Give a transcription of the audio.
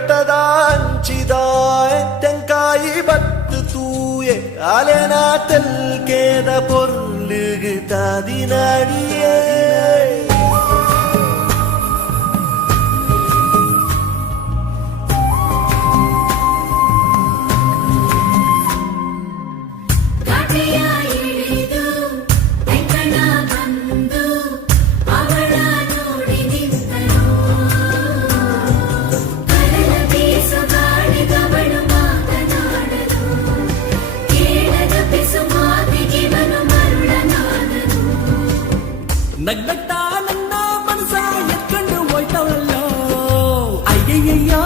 ಬೆಟ್ಟದ ಅಂಚಿದಾಯ ತೆಂಕಾಯಿ ಬತ್ತು ತೂಯೆ ಅಲೆನ ತೆಲ್ಕೇದ ಪೊರ್ಲುಗು ತಾದಿನಾಡಿಯೇ ನಗ್ನಗ್ತಾ ನನ್ನ ಮನಸ ಎತ್ಕೊಂಡು ಹೋಯ್ತವಲ್ಲೋ ಅಯ್ಯಯ್ಯಯ್ಯೋ